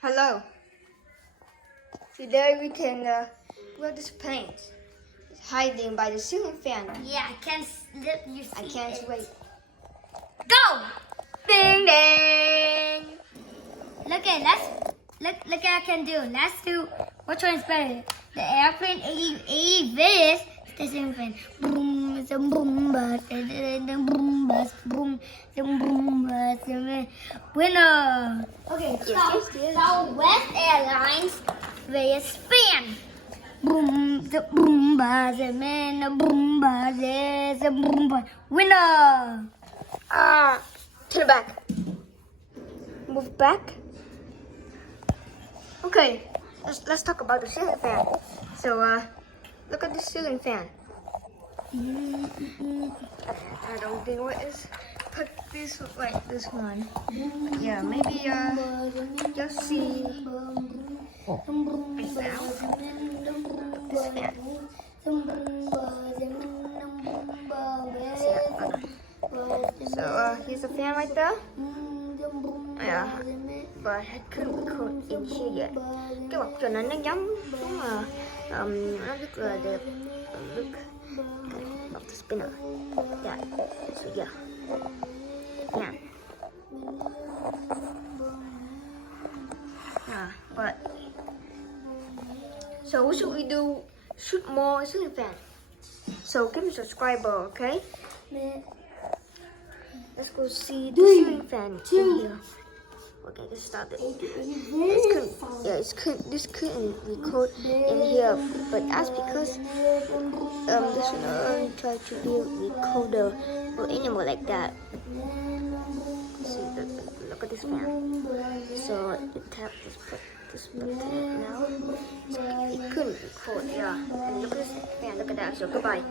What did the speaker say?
Hello. Today we can build this plane. It's hiding by the ceiling fan. Yeah, I can't let you see I can't it. wait. Go! Ding ding. Look at look what I can do. Let's do which one is better? The airplane 80 this. The ceiling fan. Boom, some boom bus, and boom bus, boom, some boom bus, winner. Okay, Yes. Southwest Airlines vs Spin. Boom, the boom bus, and the boom bus, the boom bus, winner. Turn it back. Move back. Okay. Let's talk about the ceiling fan. So look at the ceiling fan. I don't think what is. Put this like this one. Yeah, maybe just see this out. This fan. So here's a fan right there. Yeah, but I couldn't record in here yet. Cái bọc cho nó giống đúng là nó rất là đẹp. Look, of the spinner. Yeah. So yeah. Yeah. Yeah, but so what should we do? Shoot more ceiling fan. So give me a subscriber, okay? Let's go see the ceiling fan in here. Okay, let's start it. This couldn't record in here, but that's because this one tried to be a recorder or animal like that. See, look at this fan. So you tap this button now. It couldn't record, yeah. And look at this fan. Look at that. So goodbye.